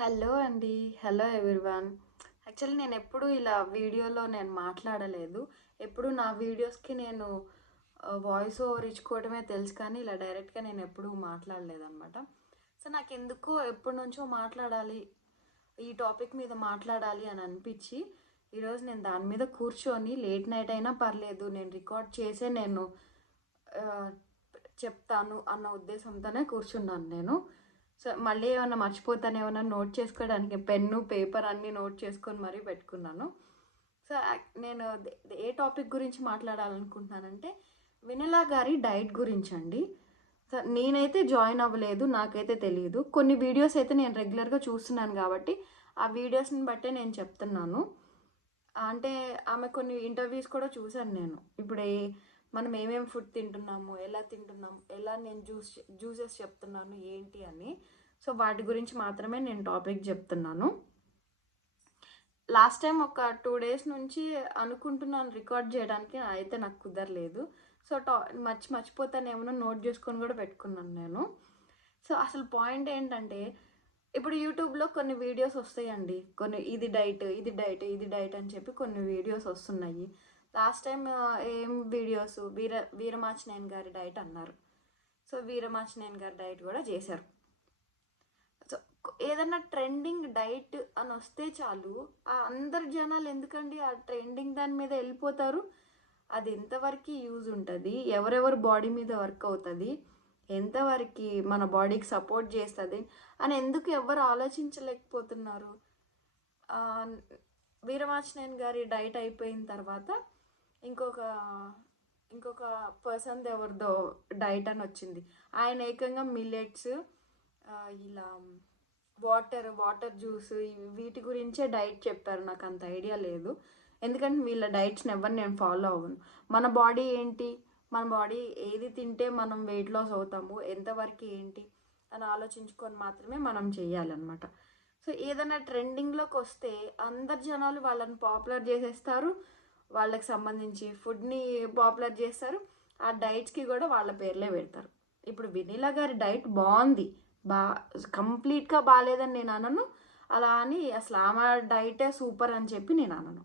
Hello అండి. Hello everyone. Actually నేనెప్పుడూ ఇలా వీడియోలో మాట్లాడలేదు. ఎప్పుడు నా వీడియోస్‌కి వాయిస్ ఓవర్ ఇచ్చుకోవడమే తెలుసు కానీ, ఇలా డైరెక్ట్‌గా నేనెప్పుడూ మాట్లాడలేదనమాట. సో, నాకెందుకో ఎప్పటినుంచో మాట్లాడాలి, ఈ టాపిక్ మీద మాట్లాడాలి అని అనిపిచ్చి, ఈరోజు నేను దాని మీద కూర్చొని లేట్ నైట్ అయినా పర్లేదు, నేను రికార్డ్ చేసే ఆహ్, చెప్తాను అన్న ఉద్దేశంతోనే కూర్చున్నాను నేను. సో, మళ్ళీ ఏమన్నా మర్చిపోతానేమోనని నోట్ చేసుకోవడానికి పెన్ను, పేపర్ అన్నీ నోట్ చేసుకొని మరీ పెట్టుకున్నాను. సో, నేను ఏ టాపిక్ గురించి మాట్లాడాలనుకుంటున్నానంటే, వెన్నెల గారి డైట్ గురించండి. సో, నేనైతే జాయిన్ అవ్వలేదు. నాకైతే తెలీదు. కొన్ని వీడియోస్ అయితే నేను రెగ్యులర్‌గా చూస్తున్నాను కాబట్టి, ఆ వీడియోస్‌ని బట్టే నేను చెప్తున్నాను. అంటే ఆమె కొన్ని ఇంటర్వ్యూస్ కూడా చూసాను నేను. ఇప్పుడు మనం ఏమేమి ఫుడ్ తింటున్నాము, ఎలా తింటున్నాం, ఎలా నేను జ్యూసెస్ చెప్తున్నాను ఏంటి అని. సో, వాటి గురించి మాత్రమే నేను టాపిక్ చెప్తున్నాను. లాస్ట్ టైం ఒక 2 డేస్ నుంచి అనుకుంటున్నాను రికార్డ్ చేయడానికి. అయితే నాకు కుదరలేదు. సో, మర్చిపోతానేమో నోట్ చేసుకొని కూడా పెట్టుకున్నాను నేను. సో, అసలు పాయింట్ ఏంటంటే, ఇప్పుడు యూట్యూబ్‌లో కొన్ని వీడియోస్ వస్తాయండి. కొన్ని ఇది డైట్, ఇది డైట్, ఇది డైట్ అని చెప్పి కొన్ని వీడియోస్ వస్తున్నాయి. లాస్ట్ టైమ్ ఏం వీడియోస్ వీరమాచినేని గారి డైట్ అన్నారు. సో, వీరమాచినేని గారి డైట్ కూడా చేశారు. సో, ఏదన్నా ట్రెండింగ్ డైట్ అని వస్తే చాలు, ఆ అందరు జనాలు ఎందుకండి ఆ ట్రెండింగ్ దాని మీద వెళ్ళిపోతారు. అది ఎంతవరకు యూజ్ ఉంటుంది, ఎవరెవరు బాడీ మీద వర్క్ అవుతుంది, ఎంతవరకు మన బాడీకి సపోర్ట్ చేస్తుంది అని ఎందుకు ఎవరు ఆలోచించలేకపోతున్నారు. వీరమాచినేని గారి డైట్ అయిపోయిన తర్వాత ఇంకొక ఇంకొక పర్సన్ ఎవరిదో డైట్ అని వచ్చింది. ఆయన ఏకంగా మిల్లెట్స్, ఇలా వాటర్ జ్యూస్, వీటి గురించే డైట్ చెప్పారు. నాకు అంత ఐడియా లేదు, ఎందుకంటే వీళ్ళ డైట్స్ని ఎవరు నేను ఫాలో అవ్వను. మన బాడీ ఏంటి, మన బాడీ ఏది తింటే మనం వెయిట్ లాస్ అవుతాము, ఎంతవరకు ఏంటి అని ఆలోచించుకొని మాత్రమే మనం చేయాలన్నమాట. సో, ఏదైనా ట్రెండింగ్లోకి వస్తే అందరు జనాలు వాళ్ళని పాపులర్ చేసేస్తారు, వాళ్ళకి సంబంధించి ఫుడ్ని పాపులర్ చేస్తారు, ఆ డైట్స్కి కూడా వాళ్ళ పేర్లే పెడతారు. ఇప్పుడు వెన్నెల గారి డైట్ బాగుంది, బా కంప్లీట్గా బాగాలేదని నేను అనను, అలా అని అసలు ఆమె డైటే సూపర్ అని చెప్పి నేను అనను.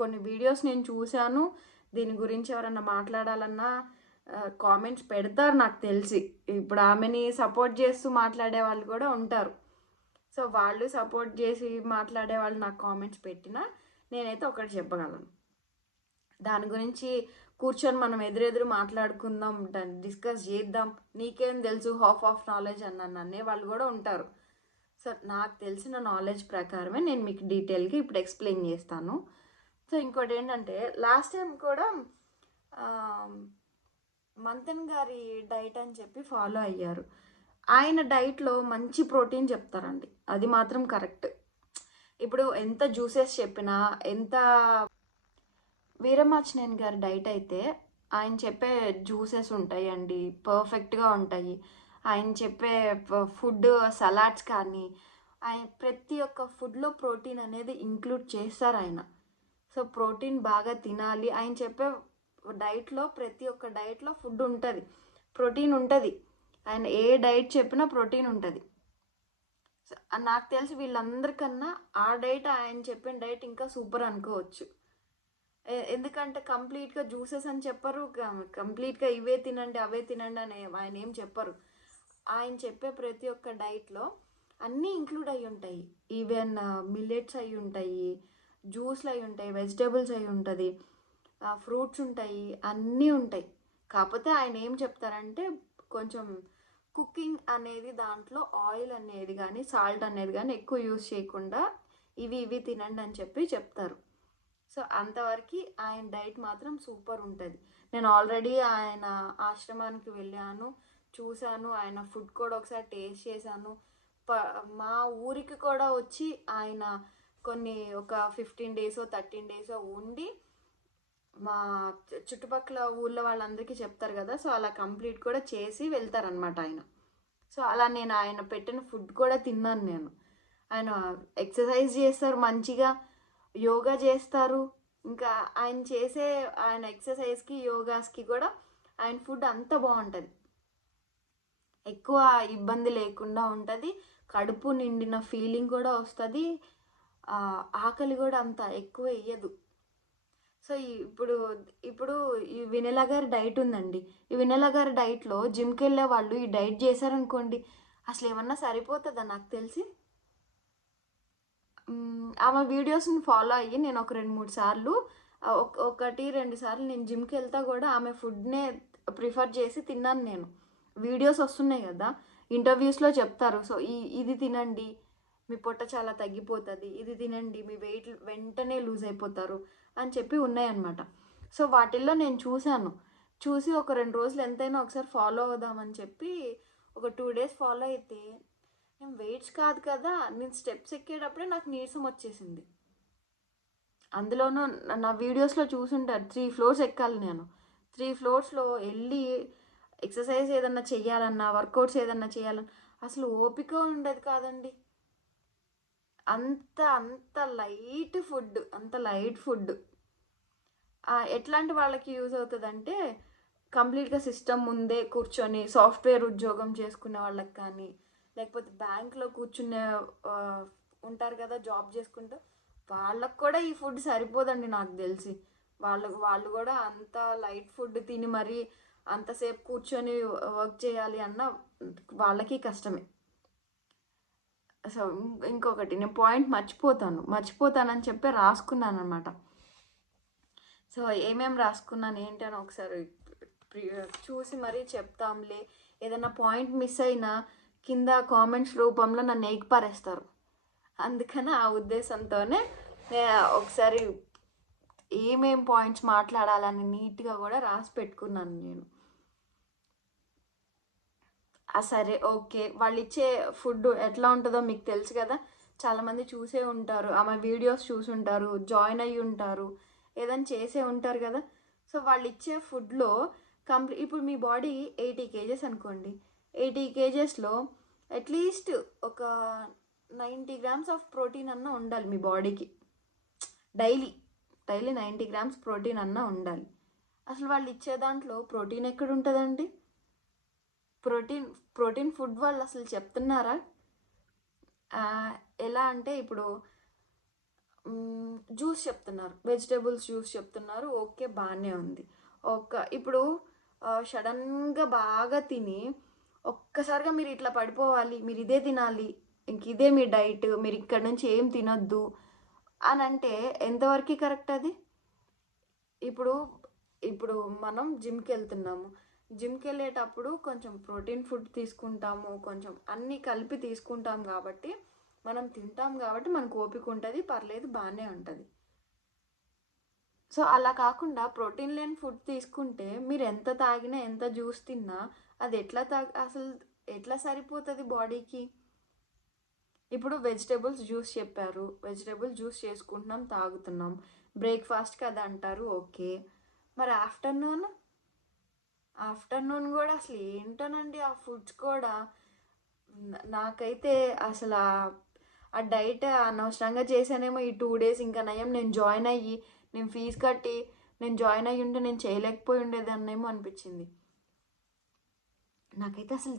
కొన్ని వీడియోస్ నేను చూశాను, దీని గురించి ఎవరన్నా మాట్లాడాలన్నా కామెంట్స్ పెడతారు నాకు తెలిసి. ఇప్పుడు ఆమెని సపోర్ట్ చేస్తూ మాట్లాడే వాళ్ళు కూడా ఉంటారు. సో, వాళ్ళు సపోర్ట్ చేసి మాట్లాడే వాళ్ళు నాకు కామెంట్స్ పెట్టినా నేనైతే ఒకటి చెప్పగలను, దాని గురించి కూర్చొని మనం ఎదురెదురు మాట్లాడుకుందాం, డిస్కస్ చేద్దాం, నీకేం తెలుసు హాఫ్ ఆఫ్ నాలెడ్జ్ అని అనే వాళ్ళు కూడా ఉంటారు. సో, నాకు తెలిసిన నాలెడ్జ్ ప్రకారమే నేను మీకు డీటెయిల్గా ఇప్పుడు ఎక్స్ప్లెయిన్ చేస్తాను. సో, ఇంకోటి ఏంటంటే, లాస్ట్ టైం కూడా మంతన్ గారి డైట్ అని చెప్పి ఫాలో అయ్యారు. ఆయన డైట్లో మంచి ప్రోటీన్ చెప్తారండి, అది మాత్రం కరెక్ట్. ఇప్పుడు ఎంత జ్యూసెస్ చెప్పినా, ఎంత వీరమాచినేని గారి డైట్ అయితే ఆయన చెప్పే జ్యూసెస్ ఉంటాయండి, పర్ఫెక్ట్గా ఉంటాయి. ఆయన చెప్పే ఫుడ్ సలాడ్స్ కానీ, ఆయన ప్రతి ఒక్క ఫుడ్లో ప్రోటీన్ అనేది ఇంక్లూడ్ చేస్తారు ఆయన. సో, ప్రోటీన్ బాగా తినాలి. ఆయన చెప్పే డైట్లో, ప్రతి ఒక్క డైట్లో ఫుడ్ ఉంటుంది, ప్రోటీన్ ఉంటుంది. ఆయన ఏ డైట్ చెప్పినా ప్రోటీన్ ఉంటుంది. నాకు తెలిసి వీళ్ళందరికన్నా ఆ డైట్, ఆయన చెప్పిన డైట్ ఇంకా సూపర్ అనుకోవచ్చు. ఎందుకంటే కంప్లీట్గా జ్యూసెస్ అని చెప్పరు, కంప్లీట్గా ఇవే తినండి అవే తినండి అని ఆయన ఏం చెప్పరు. ఆయన చెప్పే ప్రతి ఒక్క డైట్లో అన్నీ ఇంక్లూడ్ అయి ఉంటాయి. ఈవెన్ మిల్లెట్స్ అయి ఉంటాయి, జ్యూస్లు అయి ఉంటాయి, వెజిటేబుల్స్ అయి ఉంటుంది, ఫ్రూట్స్ ఉంటాయి, అన్నీ ఉంటాయి. కాకపోతే ఆయన ఏం చెప్తారంటే, కొంచెం కుకింగ్ అనేది దాంట్లో ఆయిల్ అనేది కానీ సాల్ట్ అనేది కానీ ఎక్కువ యూజ్ చేయకుండా ఇవి తినండి అని చెప్పి చెప్తారు. సో, అంతవరకు ఆయన డైట్ మాత్రం సూపర్ ఉంటుంది. నేను ఆల్రెడీ ఆయన ఆశ్రమానికి వెళ్ళాను, చూశాను, ఆయన ఫుడ్ కూడా ఒకసారి టేస్ట్ చేశాను. మా ఊరికి కూడా వచ్చి ఆయన ఒక 15 డేసో 13 డేసో ఉండి మా చుట్టుపక్కల ఊళ్ళో వాళ్ళందరికీ చెప్తారు కదా, సో అలా కంప్లీట్ కూడా చేసి వెళ్తారనమాట ఆయన. సో, అలా నేను ఆయన పెట్టిన ఫుడ్ కూడా తిన్నాను నేను. ఆయన ఎక్సర్సైజ్ చేస్తారు మంచిగా, యోగా చేస్తారు. ఇంకా ఆయన ఎక్సర్సైజ్కి యోగాస్కి కూడా ఆయన ఫుడ్ అంత బాగుంటుంది. ఎక్కువ ఇబ్బంది లేకుండా ఉంటుంది, కడుపు నిండిన ఫీలింగ్ కూడా వస్తుంది, ఆకలి కూడా అంత ఎక్కువ వేయదు. సో ఇప్పుడు ఇప్పుడు ఈ వెనెలా గారి డైట్ ఉందండి. ఈ వెనెలా గారి డైట్లో జిమ్కి వెళ్ళే వాళ్ళు ఈ డైట్ చేశారనుకోండి, అసలు ఏమన్నా సరిపోతుందా నాకు తెలిసి. ఆమె వీడియోస్ని ఫాలో అయ్యి నేను ఒక 2-3 సార్లు, ఒకటి 2 సార్లు నేను జిమ్కి వెళ్తా కూడా ఆమె ఫుడ్నే ప్రిఫర్ చేసి తిన్నాను నేను. వీడియోస్ వస్తున్నాయి కదా, ఇంటర్వ్యూస్లో చెప్తారు. సో ఇది తినండి మీ పొట్ట చాలా తగ్గిపోతుంది, ఇది తినండి మీ వెయిట్ వెంటనే లూజ్ అయిపోతారు అని చెప్పి ఉన్నాయన్నమాట. సో వాటిల్లో నేను చూసి ఒక 2 రోజులు ఎంతైనా ఒకసారి ఫాలో అవుదామని చెప్పి ఒక 2 డేస్ ఫాలో అయితే నేను వెయిట్స్ కాదు కదా, నేను స్టెప్స్ ఎక్కేటప్పుడే నాకు నీరసం వచ్చేసింది. అందులోనూ నా వీడియోస్లో చూసుంటారు 3 ఫ్లోర్స్ ఎక్కాలి నేను. 3 ఫ్లోర్స్లో వెళ్ళి ఎక్సర్సైజ్ ఏదన్నా చెయ్యాలన్నా, వర్కౌట్స్ ఏదన్నా చేయాలన్నా అసలు ఓపిక ఉండదు కాదండి. అంత లైట్ ఫుడ్ ఎట్లాంటి వాళ్ళకి యూజ్ అవుతుందంటే, కంప్లీట్గా సిస్టమ్ ముందే కూర్చొని సాఫ్ట్వేర్ ఉద్యోగం చేసుకునే వాళ్ళకి కానీ, లేకపోతే బ్యాంక్లో కూర్చునే ఉంటారు కదా జాబ్ చేసుకుంటూ, వాళ్ళకు కూడా ఈ ఫుడ్ సరిపోదండి నాకు తెలిసి. వాళ్ళు కూడా అంత లైట్ ఫుడ్ తిని మరీ అంతసేపు కూర్చొని వర్క్ చేయాలి అన్న వాళ్ళకి కష్టమే. సో ఇంకొకటి నేను పాయింట్ మర్చిపోతానని చెప్పి రాసుకున్నాను అనమాట. సో ఏమేమి రాసుకున్నాను ఏంటి అని ఒకసారి చూసి మరీ చెప్తాంలే. ఏదైనా పాయింట్ మిస్ అయినా కింద కామెంట్స్ రూపంలో నన్ను ఏగిపారేస్తారు. అందుకని ఆ ఉద్దేశంతోనే ఒకసారి ఏమేం పాయింట్స్ మాట్లాడాలని నీట్గా కూడా రాసి పెట్టుకున్నాను నేను. సరే ఓకే, వాళ్ళు ఇచ్చే ఫుడ్ ఎట్లా ఉంటుందో మీకు తెలుసు కదా, చాలామంది చూసే ఉంటారు, ఆమె వీడియోస్ చూసుంటారు, జాయిన్ అయ్యి ఉంటారు, ఏదైనా చేసే ఉంటారు కదా. సో వాళ్ళు ఇచ్చే ఫుడ్లో ఇప్పుడు మీ బాడీ 80 kgs అనుకోండి, 80 kgsలో అట్లీస్ట్ ఒక 90 grams ఆఫ్ ప్రోటీన్ అన్నా ఉండాలి మీ బాడీకి. డైలీ 90 grams ప్రోటీన్ అన్నా ఉండాలి. అసలు వాళ్ళు ఇచ్చే దాంట్లో ప్రోటీన్ ఎక్కడ ఉంటుందండి? ప్రోటీన్ ఫుడ్ వాళ్ళు అసలు చెప్తున్నారా? ఎలా అంటే ఇప్పుడు జ్యూస్ చెప్తున్నారు, వెజిటేబుల్స్ జ్యూస్ చెప్తున్నారు, ఓకే బాగానే ఉంది. ఇప్పుడు సడన్గా బాగా తిని ఒక్కసారిగా మీరు ఇట్లా పడిపోవాలి, మీరు ఇదే తినాలి, ఇంక ఇదే మీ డైట్, మీరు ఇక్కడ నుంచి ఏం తినొద్దు అని అంటే ఎంతవరకు కరెక్ట్ అది? ఇప్పుడు మనం జిమ్కి వెళ్తున్నాము, జిమ్కి వెళ్ళేటప్పుడు కొంచెం ప్రోటీన్ ఫుడ్ తీసుకుంటాము, కొంచెం అన్నీ కలిపి తీసుకుంటాం కాబట్టి మనం తింటాం కాబట్టి మనకు ఓపిక ఉంటుంది, పర్లేదు బాగానే ఉంటుంది. సో అలా కాకుండా ప్రోటీన్ లేని ఫుడ్ తీసుకుంటే మీరు ఎంత తాగినా ఎంత జ్యూస్ తిన్నా అది అసలు ఎట్లా సరిపోతుంది బాడీకి? ఇప్పుడు వెజిటేబుల్స్ జ్యూస్ చెప్పారు, వెజిటేబుల్ జ్యూస్ చేసుకుంటున్నాం, తాగుతున్నాం, బ్రేక్ఫాస్ట్కి అది అంటారు, ఓకే. మరి ఆఫ్టర్నూన్ కూడా అసలు ఏంటోనండి ఆ ఫుడ్స్ కూడా. నాకైతే అసలు ఆ డైట్ అనవసరంగా చేశానేమో ఈ 2 days. ఇంకా నయం నేను జాయిన్ అయ్యి, నేను ఫీజు కట్టి నేను జాయిన్ అయ్యి ఉంటే నేను చేయలేకపోయి ఉండేదాన్నేమో అనిపించింది నాకైతే. అసలు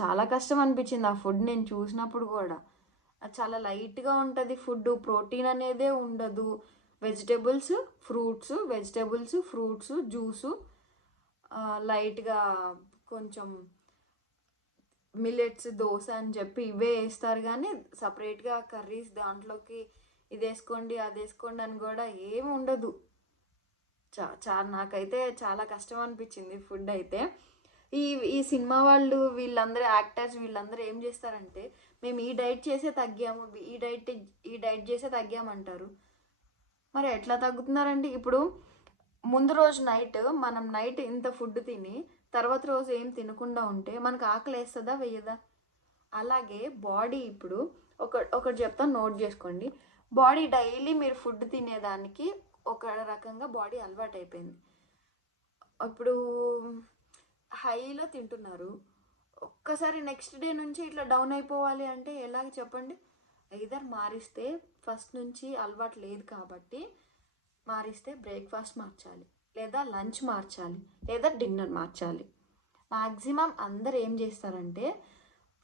చాలా కష్టం అనిపించింది ఆ ఫుడ్ నేను చూసినప్పుడు కూడా. అది చాలా లైట్గా ఉంటుంది ఫుడ్, ప్రోటీన్ అనేదే ఉండదు. వెజిటేబుల్స్ ఫ్రూట్స్ జ్యూసు, లైట్గా కొంచెం మిల్లెట్స్, దోశ అని చెప్పి ఇవే వేస్తారు, కానీ సపరేట్గా కర్రీస్ దాంట్లోకి ఇది వేసుకోండి అది వేసుకోండి అని కూడా ఏమి ఉండదు. నాకైతే చాలా కష్టం అనిపించింది ఫుడ్ అయితే. ఈ సినిమా వాళ్ళు వీళ్ళందరూ యాక్టర్స్ వీళ్ళందరూ ఏం చేస్తారంటే, మేము ఈ డైట్ చేసే తగ్గాము, ఈ డైట్ చేసే తగ్గామంటారు. మరి ఎట్లా తగ్గుతున్నారండి? ఇప్పుడు ముందు రోజు మనం నైట్ ఇంత ఫుడ్ తిని తర్వాత రోజు ఏం తినకుండా ఉంటే మనకు ఆకలి వేస్తుందా వేయదా? అలాగే బాడీ ఇప్పుడు ఒకటి చెప్తాను, నోట్ చేసుకోండి. బాడీ డైలీ మీరు ఫుడ్ తినేదానికి ఒక రకంగా బాడీ అలవాటు అయిపోయింది. ఇప్పుడు హైలో తింటున్నారు, ఒక్కసారి నెక్స్ట్ డే నుంచి ఇట్లా డౌన్ అయిపోవాలి అంటే ఎలాగ చెప్పండి? ఐదర్ మారిస్తే, ఫస్ట్ నుంచి అలవాటు లేదు కాబట్టి మారిస్తే బ్రేక్ఫాస్ట్ మార్చాలి, లేదా లంచ్ మార్చాలి, లేదా డిన్నర్ మార్చాలి. మ్యాక్సిమం అందరు ఏం చేస్తారంటే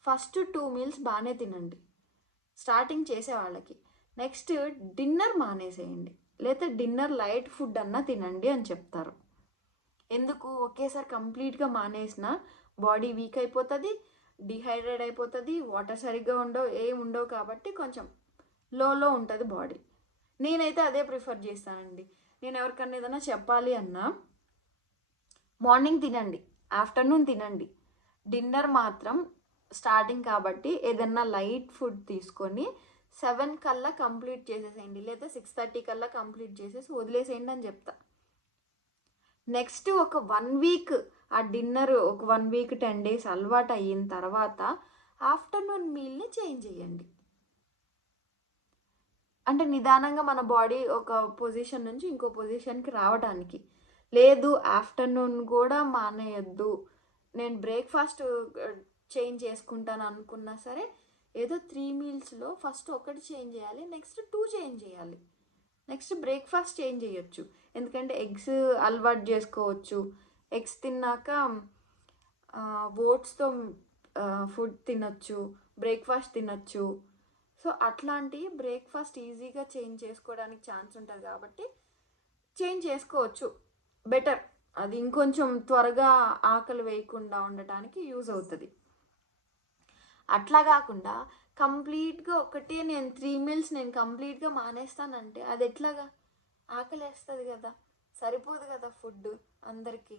ఫస్ట్ 2 మీల్స్ బాగానే తినండి స్టార్టింగ్ చేసే వాళ్ళకి. నెక్స్ట్ డిన్నర్ మానేసేయండి, లేదా డిన్నర్ లైట్ ఫుడ్ అన్నా తినండి అని చెప్తారు. ఎందుకు? ఒకేసారి కంప్లీట్గా మానేసిన బాడీ వీక్ అయిపోతుంది, డిహైడ్రేట్ అయిపోతుంది, వాటర్ సరిగ్గా ఉండవు కాబట్టి కొంచెం లోలో ఉంటుంది బాడీ. నేనైతే అదే ప్రిఫర్ చేస్తానండి. నేను ఎవరికన్నా ఏదైనా చెప్పాలి అన్నా మార్నింగ్ తినండి, ఆఫ్టర్నూన్ తినండి, డిన్నర్ మాత్రం స్టార్టింగ్ కాబట్టి ఏదన్నా లైట్ ఫుడ్ తీసుకొని 7 కల్లా కంప్లీట్ చేసేసేయండి, లేదా 6:30 కల్లా కంప్లీట్ చేసేసి వదిలేసేయండి అని చెప్తా. నెక్స్ట్ ఒక 1 వీక్ ఆ డిన్నర్ ఒక 1 వీక్ 10 డేస్ అలవాటు అయిన తర్వాత ఆఫ్టర్నూన్ మీల్ని చేంజ్ చేయండి. అంటే నిదానంగా మన బాడీ ఒక పొజిషన్ నుంచి ఇంకో పొజిషన్కి రావడానికి. లేదు ఆఫ్టర్నూన్ కూడా మానేయద్దు, నేను బ్రేక్ఫాస్ట్ చేంజ్ చేసుకుంటాను అనుకున్నా సరే ఏదో 3 మీల్స్లో ఫస్ట్ ఒకటి చేంజ్ చేయాలి, నెక్స్ట్ 2 చేంజ్ చేయాలి, నెక్స్ట్ బ్రేక్ఫాస్ట్ చేంజ్ చేయొచ్చు. ఎందుకంటే ఎగ్స్ అలవాటు చేసుకోవచ్చు, ఎగ్స్ తిన్నాక ఓట్స్తో ఫుడ్ తినొచ్చు, బ్రేక్ఫాస్ట్ తినొచ్చు. సో అట్లాంటి బ్రేక్ఫాస్ట్ ఈజీగా చేంజ్ చేసుకోవడానికి ఛాన్స్ ఉంటుంది కాబట్టి చేంజ్ చేసుకోవచ్చు, బెటర్. అది ఇంకొంచెం త్వరగా ఆకలి వేయకుండా ఉండటానికి యూజ్ అవుతుంది. అట్లా కాకుండా కంప్లీట్గా ఒకటే నేను 3 మీల్స్ నేను కంప్లీట్గా మానేస్తానంటే అది ఎట్లాగా? ఆకలి వేస్తుంది కదా, సరిపోదు కదా ఫుడ్ అందరికీ.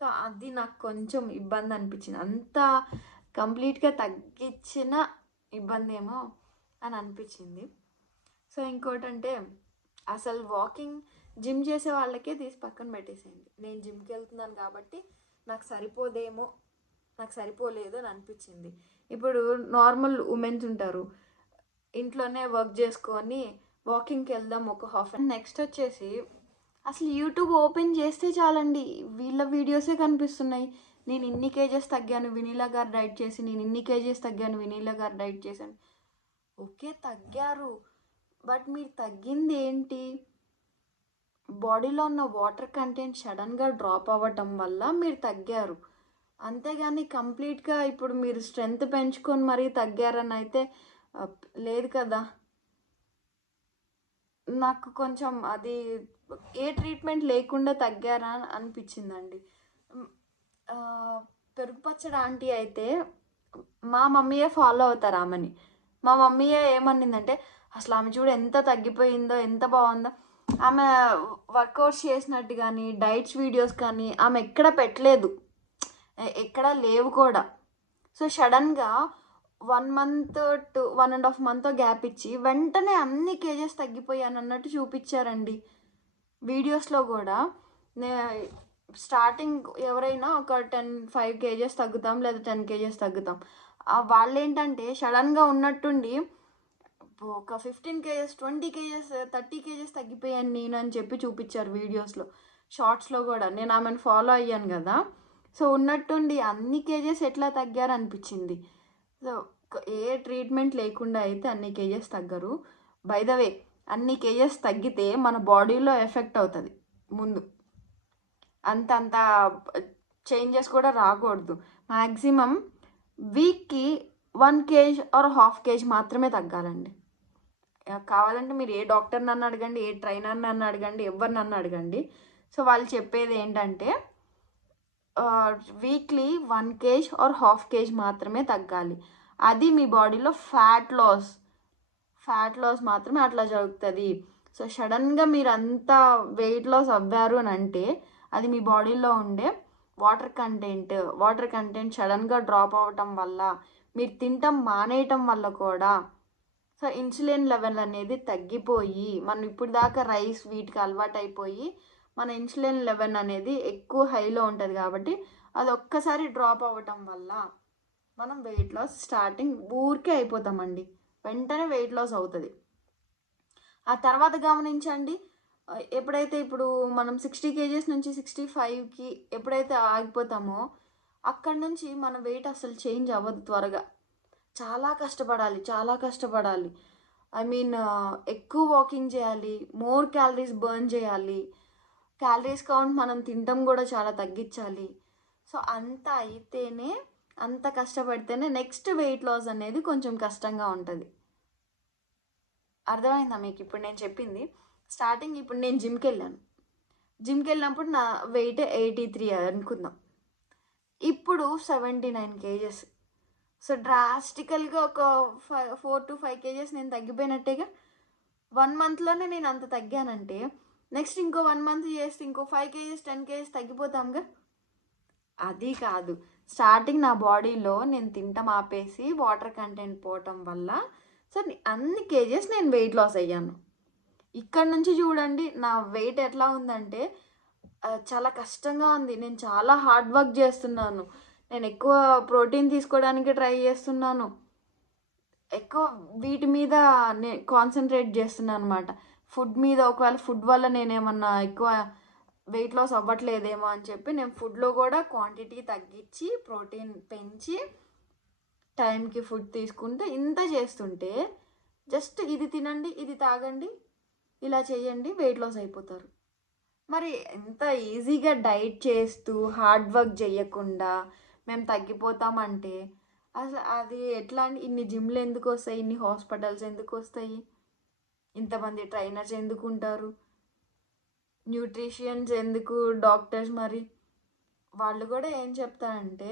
సో అది నాకు కొంచెం ఇబ్బంది అనిపించింది. అంత కంప్లీట్గా తగ్గించిన ఇబ్బంది ఏమో అని అనిపించింది. సో ఇంకోటి అంటే అసలు వాకింగ్ జిమ్ చేసే వాళ్ళకే తీసి పక్కన పెట్టేసేయండి. నేను జిమ్కి వెళ్తున్నాను కాబట్టి నాకు సరిపోదేమో, నాకు సరిపోలేదు అని అనిపించింది. ఇప్పుడు నార్మల్ ఉమెన్స్ ఉంటారు, ఇంట్లోనే వర్క్ చేసుకొని వాకింగ్కి వెళ్దాం ఒక హాఫ్ అన్. నెక్స్ట్ వచ్చేసి అసలు యూట్యూబ్ ఓపెన్ చేస్తే చాలండి వీళ్ళ వీడియోసే కనిపిస్తున్నాయి. నేను ఇన్ని కేజెస్ తగ్గాను, వినీలా గారు డైట్ చేసి, నేను ఇన్ని కేజెస్ తగ్గాను, వినీలా గారు డైట్ చేశాను. ఓకే తగ్గారు, బట్ మీరు తగ్గింది ఏంటి? బాడీలో ఉన్న వాటర్ కంటెంట్ సడన్గా డ్రాప్ అవ్వటం వల్ల మీరు తగ్గారు. అంతేగాని కంప్లీట్గా ఇప్పుడు మీరు స్ట్రెంగ్త్ పెంచుకొని మరీ తగ్గారని అయితే లేదు కదా. నాకు కొంచెం అది ఏ ట్రీట్మెంట్ లేకుండా తగ్గారా అని అనిపించిందండి. పెరుగు పచ్చడి ఆంటీ అయితే మా మమ్మీయే ఫాలో అవుతారు ఆమెని. మా మమ్మీయే ఏమనిందంటే అసలు ఆమె చూడు ఎంత తగ్గిపోయిందో, ఎంత బాగుందో. ఆమె వర్కౌట్స్ చేసినట్టు కానీ డైట్స్ వీడియోస్ కానీ ఆమె ఎక్కడ పెట్టలేదు, ఎక్కడ లేవు కూడా. సో సడన్గా 1 మంత్ టు 1.5 మంత్ గ్యాప్ ఇచ్చి వెంటనే అన్ని కేజెస్ తగ్గిపోయాను అన్నట్టు చూపించారండి వీడియోస్లో కూడా. స్టార్టింగ్ ఎవరైనా ఒక 5 కేజెస్ తగ్గుతాం, లేదా 10 కేజెస్ తగ్గుతాం. వాళ్ళు ఏంటంటే సడన్గా ఉన్నట్టుండి ఒక 15 కేజెస్ 20 కేజెస్ 30 కేజెస్ తగ్గిపోయాను నేను అని చెప్పి చూపించారు వీడియోస్లో, షార్ట్స్లో కూడా. నేను ఆమెను ఫాలో అయ్యాను కదా. సో ఉన్నట్టుండి అన్ని కేజెస్ ఎట్లా తగ్గారు అనిపించింది. సో ఏ ట్రీట్మెంట్ లేకుండా అయితే అన్ని కేజెస్ తగ్గరు. బై ద వే అన్ని కేజెస్ తగ్గితే మన బాడీలో ఎఫెక్ట్ అవుతుంది ముందు, అంత చేంజెస్ కూడా రాకూడదు. మ్యాక్సిమం వీక్కి 1 kg ఆర్ 1/2 kg మాత్రమే తగ్గాలండి. కావాలంటే మీరు ఏ డాక్టర్ నన్ను అడగండి, ఏ ట్రైనర్ నన్ను అడగండి, ఎవరు నన్ను అడగండి. సో వాళ్ళు చెప్పేది ఏంటంటే వీక్లీ 1 kg ఆర్ 1/2 kg మాత్రమే తగ్గాలి. అది మీ బాడీలో ఫ్యాట్ లాస్ మాత్రమే అట్లా జరుగుతుంది. సో సడన్గా మీరు అంతా వెయిట్ లాస్ అవ్వారు అని అంటే అది మీ బాడీలో ఉండే వాటర్ కంటెంట్ సడన్గా డ్రాప్ అవ్వటం వల్ల, మీరు తినటం మానేయటం వల్ల కూడా. సో ఇన్సులిన్ లెవెల్ అనేది తగ్గిపోయి, మనం ఇప్పుడు దాకా రైస్ వీటికి అలవాటు అయిపోయి మన ఇన్సులిన్ లెవెల్ అనేది ఎక్కువ హైలో ఉంటుంది కాబట్టి అది ఒక్కసారి డ్రాప్ అవ్వటం వల్ల మనం వెయిట్ లాస్ స్టార్టింగ్ ఊరికే అయిపోతామండి, వెంటనే వెయిట్ లాస్ అవుతుంది. ఆ తర్వాత గమనించండి, ఎప్పుడైతే ఇప్పుడు మనం 60 కేజెస్ నుంచి 65కి ఎప్పుడైతే ఆగిపోతామో అక్కడ నుంచి మన వెయిట్ అసలు చేంజ్ అవ్వదు త్వరగా. చాలా కష్టపడాలి. ఐ మీన్ ఎక్కువ వాకింగ్ చేయాలి, మోర్ క్యాలరీస్ బర్న్ చేయాలి, క్యాలరీస్ కౌంట్ మనం తినటం కూడా చాలా తగ్గించాలి. సో అంత అయితేనే, అంత కష్టపడితేనే నెక్స్ట్ వెయిట్ లాస్ అనేది కొంచెం కష్టంగా ఉంటుంది. అర్థమైందా మీకు ఇప్పుడు నేను చెప్పింది? స్టార్టింగ్ ఇప్పుడు నేను జిమ్కి వెళ్ళినప్పుడు నా వెయిట్ 83 అనుకుందాం. ఇప్పుడు 79 kgs. సో డ్రాస్టికల్గా ఒక 4 to 5 kgs నేను తగ్గిపోయినట్టేగా. 1 monthలోనే నేను అంత తగ్గానంటే నెక్స్ట్ ఇంకో 1 month చేస్తే ఇంకో 5 kgs 10 kgs తగ్గిపోతాంగా. అది కాదు, స్టార్టింగ్ నా బాడీలో నేను తింటాం ఆపేసి వాటర్ కంటెంట్ పోవటం వల్ల సో అన్ని కేజెస్ నేను వెయిట్ లాస్ అయ్యాను. ఇక్కడ నుంచి చూడండి నా వెయిట్ ఎట్లా ఉందంటే చాలా కష్టంగా ఉంది. నేను చాలా హార్డ్ వర్క్ చేస్తున్నాను. నేను ఎక్కువ ప్రోటీన్ తీసుకోవడానికి ట్రై చేస్తున్నాను. ఎక్కువ వీటి మీద కాన్సన్ట్రేట్ చేస్తున్నాను అనమాట. ఫుడ్ మీద, ఒకవేళ ఫుడ్ వల్ల నేనేమన్నా ఎక్కువ వెయిట్ లాస్ అవ్వట్లేదేమో అని చెప్పి నేను ఫుడ్లో కూడా క్వాంటిటీ తగ్గించి ప్రోటీన్ పెంచి టైంకి ఫుడ్ తీసుకుంటూ ఇంత చేస్తుంటే జస్ట్ ఇది తినండి, ఇది తాగండి, ఇలా చేయండి, వెయిట్ లాస్ అయిపోతారు. మరి ఎంత ఈజీగా డైట్ చేస్తూ హార్డ్ వర్క్ చేయకుండా మేము తగ్గిపోతామంటే అసలు అది ఎట్లా అండి? ఇన్ని జిమ్లు ఎందుకు వస్తాయి, ఇన్ని హాస్పిటల్స్ ఎందుకు వస్తాయి, ఇంతమంది ట్రైనర్స్ ఎందుకు ఉంటారు, న్యూట్రిషియన్స్ ఎందుకు, డాక్టర్స్? మరి వాళ్ళు కూడా ఏం చెప్తారంటే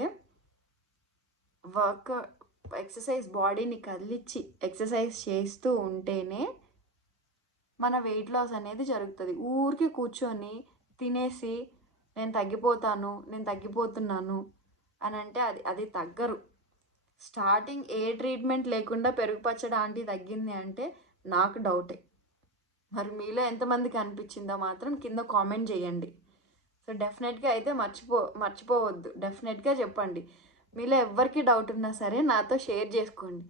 వర్క్ ఎక్సర్సైజ్, బాడీని కదిలిచ్చి ఎక్సర్సైజ్ చేస్తూ ఉంటేనే మన వెయిట్ లాస్ అనేది జరుగుతుంది. ఊరికి కూర్చొని తినేసి నేను తగ్గిపోతున్నాను అని అంటే అది తగ్గరు. స్టార్టింగ్ ఏ ట్రీట్మెంట్ లేకుండా పెరుగు పచ్చడి ఆంటీ తగ్గింది అంటే నాకు డౌటే. మరి మీలో ఎంతమందికి అనిపించిందో మాత్రం కింద కామెంట్ చేయండి. సో డెఫినెట్గా అయితే మర్చిపోవద్దు, డెఫినెట్గా చెప్పండి. మీలో ఎవరికి డౌట్ ఉన్నా సరే నాతో షేర్ చేసుకోండి.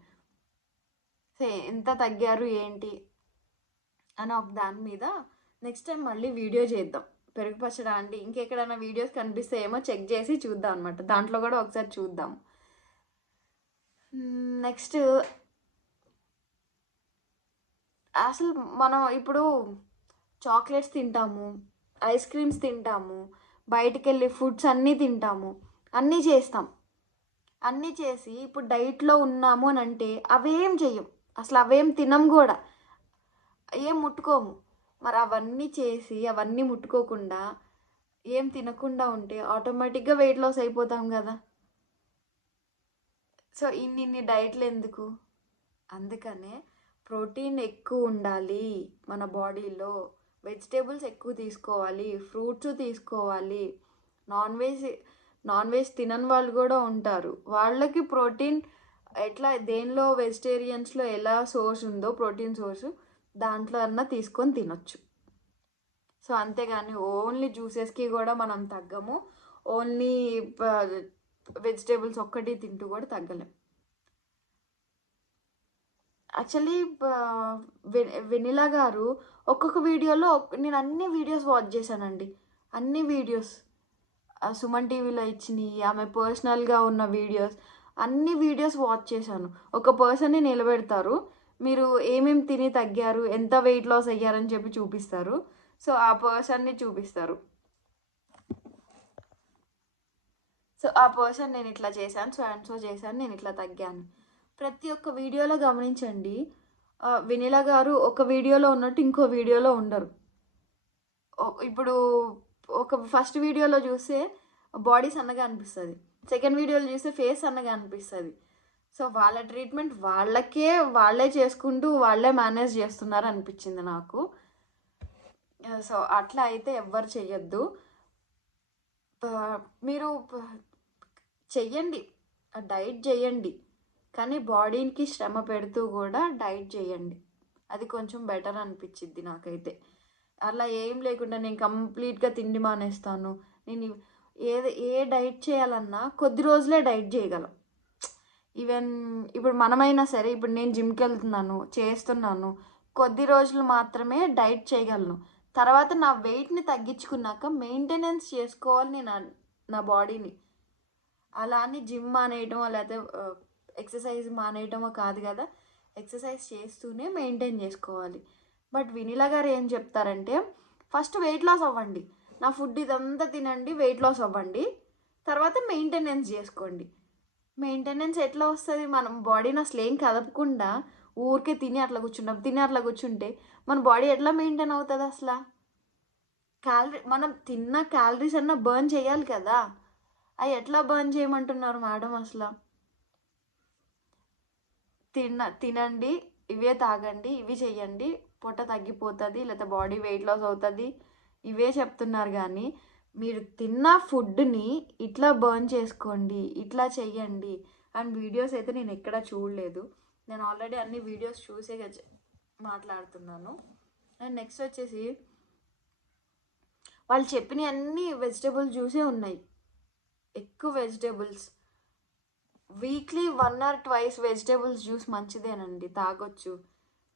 సో ఎంత తగ్గారు ఏంటి అని ఒక దాని మీద నెక్స్ట్ టైం మళ్ళీ వీడియో చేద్దాం. పెరుగు పచ్చడి ఆంటీ ఇంకెక్కడైనా వీడియోస్ కనిపిస్తాయేమో చెక్ చేసి చూద్దాం అనమాట. దాంట్లో కూడా ఒకసారి చూద్దాం. నెక్స్ట్ అసలు మనం ఇప్పుడు చాక్లెట్స్ తింటాము, ఐస్ క్రీమ్స్ తింటాము, బయటికి వెళ్ళి ఫుడ్స్ అన్నీ తింటాము, అన్నీ చేస్తాం. అన్నీ చేసి ఇప్పుడు డైట్లో ఉన్నాము అని అంటే అవేం చెయ్యం, అసలు అవేం తినం కూడా, ఏం ముట్టుకోము. మరి అవన్నీ చేసి అవన్నీ ముట్టుకోకుండా ఏం తినకుండా ఉంటే ఆటోమేటిక్గా వెయిట్ లాస్ అయిపోతాం కదా. సో ఇన్ని డైట్లు ఎందుకు? అందుకనే ప్రోటీన్ ఎక్కువ ఉండాలి మన బాడీలో, వెజిటేబుల్స్ ఎక్కువ తీసుకోవాలి, ఫ్రూట్స్ తీసుకోవాలి. నాన్ వెజ్ తినని వాళ్ళు కూడా ఉంటారు. వాళ్ళకి ప్రోటీన్ ఎట్లా, దేనిలో వెజిటేరియన్స్లో ఎలా సోర్స్ ఉందో ప్రోటీన్ సోర్సు దాంట్లో అన్నా తీసుకొని తినొచ్చు. సో అంతేగాని ఓన్లీ జ్యూసెస్కి కూడా మనం తగ్గము, ఓన్లీ వెజిటేబుల్స్ ఒక్కటి తింటూ కూడా తగ్గలేం. యాక్చువల్లీ వెనిలా గారు ఒక్కొక్క వీడియోలో నేను అన్ని వీడియోస్ వాచ్ చేశానండి. అన్ని వీడియోస్ సుమన్ టీవీలో ఇచ్చినాయి, ఆమె పర్సనల్గా ఉన్న వీడియోస్, అన్ని వీడియోస్ వాచ్ చేశాను. ఒక పర్సన్ని నిలబెడతారు, మీరు ఏమేమి తిని తగ్గారు, ఎంత వెయిట్ లాస్ అయ్యారని చెప్పి చూపిస్తారు. సో ఆ పర్సన్ని చూపిస్తారు. సో ఆ పర్సన్ నేను ఇట్లా చేశాను, సో అండ్ సో చేశాను, నేను ఇట్లా తగ్గాను. ప్రతి ఒక్క వీడియోలో గమనించండి, వెనిలా గారు ఒక వీడియోలో ఉన్నట్టు ఇంకో వీడియోలో ఉండరు. ఇప్పుడు ఒక ఫస్ట్ వీడియోలో చూస్తే బాడీ సన్నగా అనిపిస్తుంది, సెకండ్ వీడియోలో చూస్తే ఫేస్ సన్నగా అనిపిస్తుంది. సో వాళ్ళ ట్రీట్మెంట్ వాళ్ళే చేసుకుంటూ వాళ్ళే మేనేజ్ చేస్తున్నారు అనిపించింది నాకు. సో అట్లా అయితే ఎవ్వరు చెయ్యొద్దు. మీరు చెయ్యండి, డైట్ చేయండి, కానీ బాడీకి శ్రమ పెడుతూ కూడా డైట్ చేయండి. అది కొంచెం బెటర్ అనిపించింది నాకైతే. అలా ఏం లేకుండా నేను కంప్లీట్గా తిండి మానేస్తాను, నేను ఏ డైట్ చేయాలన్నా కొద్ది రోజులే డైట్ చేయగలం. ఈవెన్ ఇప్పుడు మనమైనా సరే, ఇప్పుడు నేను జిమ్కి వెళ్తున్నాను, చేస్తున్నాను, కొద్ది రోజులు మాత్రమే డైట్ చేయగలను. తర్వాత నా వెయిట్ని తగ్గించుకున్నాక మెయింటెనెన్స్ చేసుకోవాలి నేను నా బాడీని. అలా అని జిమ్ మానేయటమో లేకపోతే ఎక్సర్సైజ్ మానేయటమో కాదు కదా, ఎక్సర్సైజ్ చేస్తూనే మెయింటైన్ చేసుకోవాలి. బట్ వెనిలా గారు ఏం చెప్తారంటే ఫస్ట్ వెయిట్ లాస్ అవ్వండి, నా ఫుడ్ ఇదంతా తినండి, వెయిట్ లాస్ అవ్వండి, తర్వాత మెయింటెనెన్స్ చేసుకోండి. మెయింటెనెన్స్ ఎట్లా వస్తుంది? మనం బాడీని అసలు ఏం కదపకుండా ఊరికే తిని అట్లా కూర్చుంటే మన బాడీ ఎట్లా మెయింటైన్ అవుతుంది అసలు? మనం తిన్న క్యాలరీస్ అన్నా బర్న్ చేయాలి కదా. అవి ఎట్లా బర్న్ చేయమంటున్నారు మేడం అసలు? తినండి, ఇవే తాగండి, ఇవి చెయ్యండి, పొట్ట తగ్గిపోతుంది, లేదా బాడీ వెయిట్ లాస్ అవుతుంది, ఇవే చెప్తున్నారు. కానీ మీరు తిన్న ఫుడ్ని ఇట్లా బర్న్ చేసుకోండి, ఇట్లా చెయ్యండి అండ్ వీడియోస్ అయితే నేను ఎక్కడా చూడలేదు. నేను ఆల్రెడీ అన్ని వీడియోస్ చూసే మాట్లాడుతున్నాను. అండ్ నెక్స్ట్ వచ్చేసి వాళ్ళు చెప్పిన అన్ని వెజిటేబుల్ జ్యూసే ఉన్నాయి, ఎక్కువ vegetables. Weekly 1 or 2 vegetables juice మంచిదేనండి, తాగొచ్చు.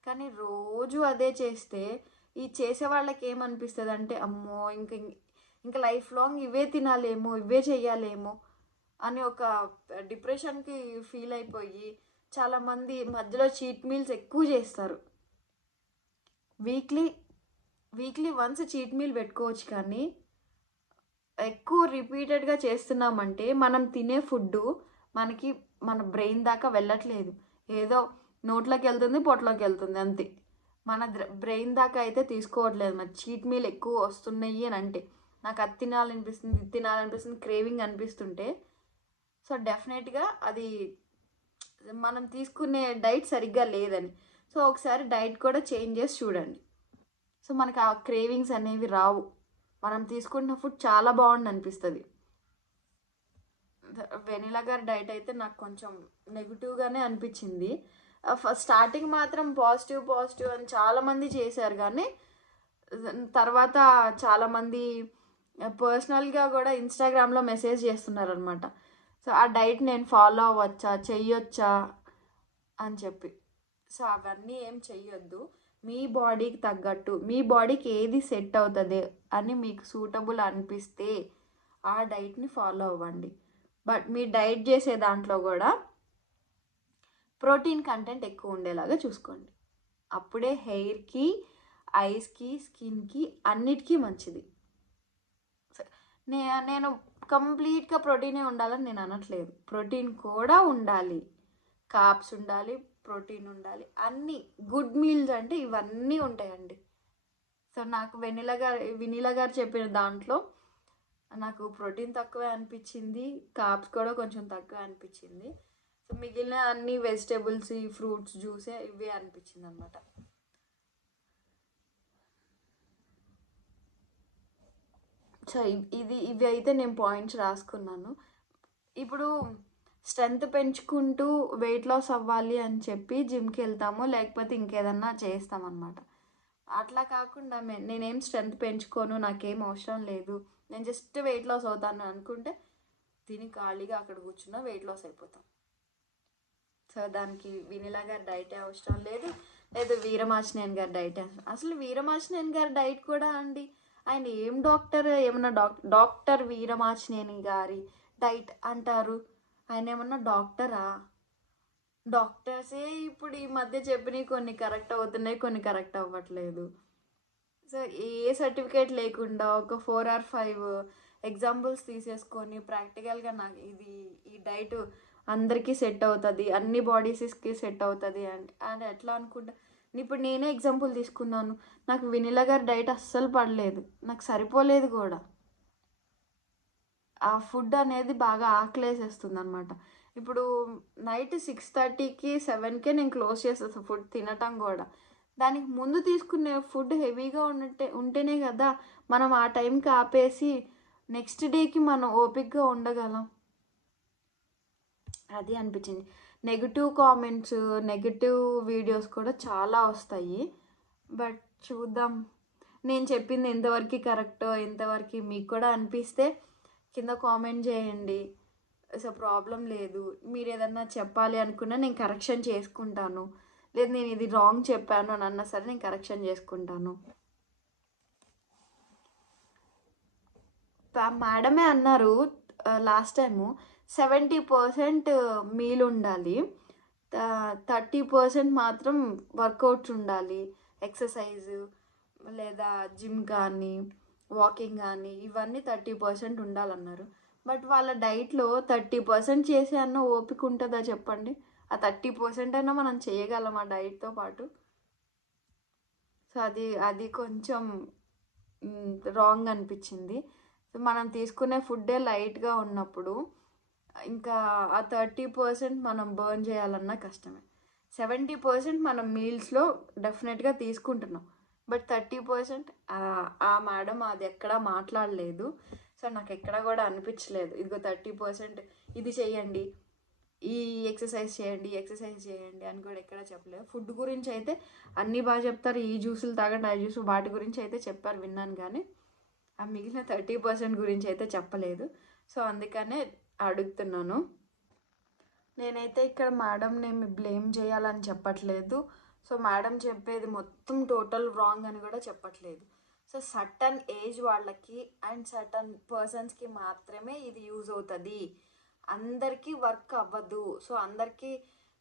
కానీ రోజు అదే చేస్తే ఈ చేసే వాళ్ళకి ఏమనిపిస్తుంది అంటే, అమ్మో ఇంకా లైఫ్ లాంగ్ ఇవే తినాలేమో, ఇవే చెయ్యాలేమో అని ఒక డిప్రెషన్కి ఫీల్ అయిపోయి చాలామంది మధ్యలో చీట్ మీల్స్ ఎక్కువ చేస్తారు. వీక్లీ వన్స్ చీట్ మీల్ పెట్టుకోవచ్చు, కానీ ఎక్కువ రిపీటెడ్గా చేస్తున్నామంటే మనం తినే ఫుడ్డు మన బ్రెయిన్ దాకా వెళ్ళట్లేదు. ఏదో నోట్లోకి వెళ్తుంది, పొట్టలోకి వెళ్తుంది అంతే. మన బ్రెయిన్ దాకా అయితే తీసుకోవట్లేదు. మరి చీట్ మీల్ ఎక్కువ వస్తున్నాయి అని అంటే, నాకు అది తినాలనిపిస్తుంది, ఇది తినాలనిపిస్తుంది, క్రేవింగ్ అనిపిస్తుంటే, సో డెఫినెట్గా అది మనం తీసుకునే డైట్ సరిగ్గా లేదని. సో ఒకసారి డైట్ కూడా చేంజ్ చేసి చూడండి. సో మనకు ఆ క్రేవింగ్స్ అనేవి రావు. మనం తీసుకుంటున్న ఫుడ్ చాలా బాగుంది అనిపిస్తుంది. వెనిలా గారి డైట్ అయితే నాకు కొంచెం నెగిటివ్గానే అనిపించింది. స్టార్టింగ్ మాత్రం పాజిటివ్ అని చాలామంది చేశారు, కానీ తర్వాత చాలామంది పర్సనల్గా కూడా ఇన్స్టాగ్రామ్లో మెసేజ్ చేస్తున్నారు అనమాట. సో ఆ డైట్ నేను ఫాలో అవ్వచ్చా, చెయ్యొచ్చా అని చెప్పి. సో అవన్నీ ఏం చెయ్యొద్దు. మీ బాడీకి తగ్గట్టు, మీ బాడీకి ఏది సెట్ అవుతుంది అని మీకు సూటబుల్ అనిపిస్తే ఆ డైట్ని ఫాలో అవ్వండి. బట్ మీ డైట్ చేసే దాంట్లో కూడా ప్రోటీన్ కంటెంట్ ఎక్కువ ఉండేలాగా చూసుకోండి. అప్పుడే హెయిర్కి, ఐస్కి, స్కిన్కి అన్నిటికీ మంచిది. నేను కంప్లీట్గా ప్రోటీనే ఉండాలని నేను అనట్లేదు. ప్రోటీన్ కూడా ఉండాలి, కార్బ్స్ ఉండాలి, ప్రోటీన్ ఉండాలి, అన్నీ గుడ్ మీల్స్ అంటే ఇవన్నీ ఉంటాయండి. సో నాకు వినీలా గారు చెప్పిన దాంట్లో నాకు ప్రోటీన్ తక్కువే అనిపించింది, కార్బ్స్ కూడా కొంచెం తక్కువ అనిపించింది. సో మిగిలిన అన్ని వెజిటేబుల్స్, ఈ ఫ్రూట్స్ జ్యూసే ఇవే అనిపించింది అనమాట. సో ఇవి అయితే నేను పాయింట్స్ రాసుకున్నాను. ఇప్పుడు స్ట్రెంత్ పెంచుకుంటూ వెయిట్ లాస్ అవ్వాలి అని చెప్పి జిమ్కి వెళ్తాము, లేకపోతే ఇంకేదన్నా చేస్తామన్నమాట. అట్లా కాకుండా నేనేం స్ట్రెంత్ పెంచుకోను, నాకేం అవసరం లేదు, నేను జస్ట్ వెయిట్ లాస్ అవుతాను అనుకుంటే తిని ఖాళీగా అక్కడ కూర్చున్నా వెయిట్ లాస్ అయిపోతాం. సో దానికి వినిలా గారి డైటే అవసరం లేదు, వీరమాచినేని గారి డైట్. అసలు వీరమాచినేని గారి డైట్ కూడా అండి, ఆయన ఏం డాక్టర్, ఏమన్నా డాక్టర్ వీరమాచినేని గారి డైట్ అంటారు. ఆయన ఏమన్నా డాక్టరా? డాక్టర్సే ఇప్పుడు ఈ మధ్య చెప్పినవి కొన్ని కరెక్ట్ అవుతున్నాయి, కొన్ని కరెక్ట్ అవ్వట్లేదు. సో ఏ సర్టిఫికేట్ లేకుండా ఒక 4 or 5 ఎగ్జాంపుల్స్ తీసేసుకొని ప్రాక్టికల్గా నాకు ఈ డైట్ అందరికీ సెట్ అవుతుంది, అన్ని బాడీస్కి సెట్ అవుతుంది అని ఎట్లా అనుకుంటా. ఇప్పుడు నేనే ఎగ్జాంపుల్ తీసుకున్నాను. నాకు వినిలా గారి డైట్ అస్సలు పడలేదు, నాకు సరిపోలేదు కూడా. ఆ ఫుడ్ అనేది బాగా ఆకలేసేస్తుంది అనమాట. ఇప్పుడు నైట్ 6:30కి 7కే నేను క్లోజ్ చేసేస్తాను ఫుడ్ తినటం కూడా. దానికి ముందు తీసుకునే ఫుడ్ హెవీగా ఉంటేనే కదా మనం ఆ టైంకి ఆపేసి నెక్స్ట్ డేకి మనం ఓపిక్గా ఉండగలం. అది అనిపించింది. నెగిటివ్ కామెంట్స్, నెగిటివ్ వీడియోస్ కూడా చాలా వస్తాయి. బట్ చూద్దాం, నేను చెప్పింది ఎంతవరకు కరెక్టో ఎంతవరకు మీకు కూడా అనిపిస్తే కింద కామెంట్ చేయండి. సో ప్రాబ్లం లేదు. మీరు ఏదన్నా చెప్పాలి అనుకున్నా నేను కరెక్షన్ చేసుకుంటాను, లేదు నేను ఇది రాంగ్ చెప్పాను అని అన్నా సరే నేను కరెక్షన్ చేసుకుంటాను. మేడమే అన్నారు లాస్ట్ టైము 70% మీల్ ఉండాలి, 30% మాత్రం వర్కౌట్స్ ఉండాలి, ఎక్సర్సైజ్ లేదా జిమ్ కానీ వాకింగ్ కానీ ఇవన్నీ 30% ఉండాలన్నారు. బట్ వాళ్ళ డైట్లో 30% చేసే అన్న ఓపిక ఉంటుందా చెప్పండి? ఆ 30% అయినా మనం చేయగలం ఆ డైట్తో పాటు. సో అది కొంచెం రాంగ్ అనిపించింది. సో మనం తీసుకునే ఫుడ్డే లైట్గా ఉన్నప్పుడు ఇంకా ఆ 30% మనం బర్న్ చేయాలన్నా కష్టమే. 70% మనం మీల్స్లో డెఫినెట్గా తీసుకుంటున్నాం. బట్ 30% ఆ మేడం అది ఎక్కడా మాట్లాడలేదు. సో నాకు ఎక్కడ కూడా అనిపించలేదు ఇదిగో 30% ఇది చేయండి, ఈ ఎక్సర్సైజ్ చేయండి, ఎక్సర్సైజ్ చేయండి అని కూడా ఎక్కడ చెప్పలేదు. ఫుడ్ గురించి అయితే అన్నీ బాగా చెప్తారు, ఈ జ్యూసులు తాగండి, ఆ జ్యూస్ వాటి గురించి అయితే చెప్పారు విన్నాను, కానీ ఆ మిగిలిన 30% గురించి అయితే చెప్పలేదు. సో అందుకనే అడుగుతున్నాను. నేనైతే ఇక్కడ మేడంని ఏమి బ్లేమ్ చేయాలని చెప్పట్లేదు. సో మేడం చెప్పేది మొత్తం టోటల్ రాంగ్ అని కూడా చెప్పట్లేదు. సో సర్టన్ ఏజ్ వాళ్ళకి అండ్ సర్టన్ పర్సన్స్కి మాత్రమే ఇది యూజ్ అవుతుంది. అందరికీ వర్క్ అవ్వదు. సో అందరికీ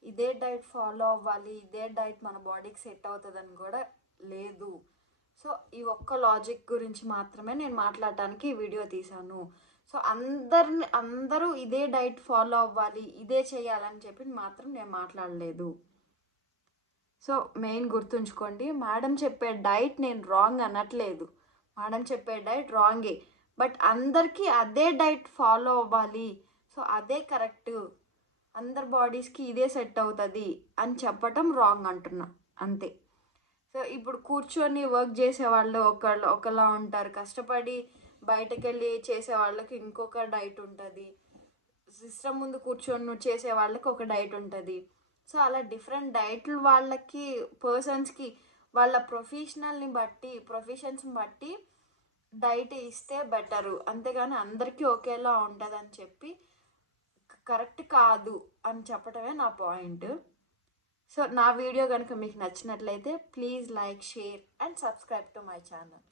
ఇదే డైట్ ఫాలో అవ్వాలి, ఇదే డైట్ మన బాడీకి సెట్ అవుతుందని కూడా లేదు. సో ఈ ఒక్క లాజిక్ గురించి మాత్రమే నేను మాట్లాడటానికి ఈ వీడియో తీశాను. సో అందరూ ఇదే డైట్ ఫాలో అవ్వాలి, ఇదే చేయాలని చెప్పి మాత్రం నేను మాట్లాడలేదు. సో మెయిన్ గుర్తుంచుకోండి, మేడం చెప్పే డైట్ నేను రాంగ్ అనట్లేదు. మేడం చెప్పే డైట్ రాంగే, బట్ అందరికీ అదే డైట్ ఫాలో అవ్వాలి, సో అదే కరెక్ట్, అందరి బాడీస్కి ఇదే సెట్ అవుతుంది అని చెప్పటం రాంగ్ అంటున్నా, అంతే. సో ఇప్పుడు కూర్చొని వర్క్ చేసే వాళ్ళు ఒకలా ఉంటారు, కష్టపడి బయటకు వెళ్ళి చేసే వాళ్ళకి ఇంకొక డైట్ ఉంటుంది, సిస్టమ్ ముందు కూర్చొని చేసే వాళ్ళకి ఒక డైట్ ఉంటుంది. సో అలా డిఫరెంట్ డైట్లు వాళ్ళకి పర్సన్స్కి వాళ్ళ ప్రొఫెషన్స్ని బట్టి డైట్ ఇస్తే బెటరు. అంతేగాని అందరికీ ఒకేలా ఉంటుందని చెప్పి కరెక్ట్ కాదు అని చెప్పడమే నా పాయింట్. సో నా వీడియో కనుక మీకు నచ్చినట్లయితే please like, share and subscribe to my channel.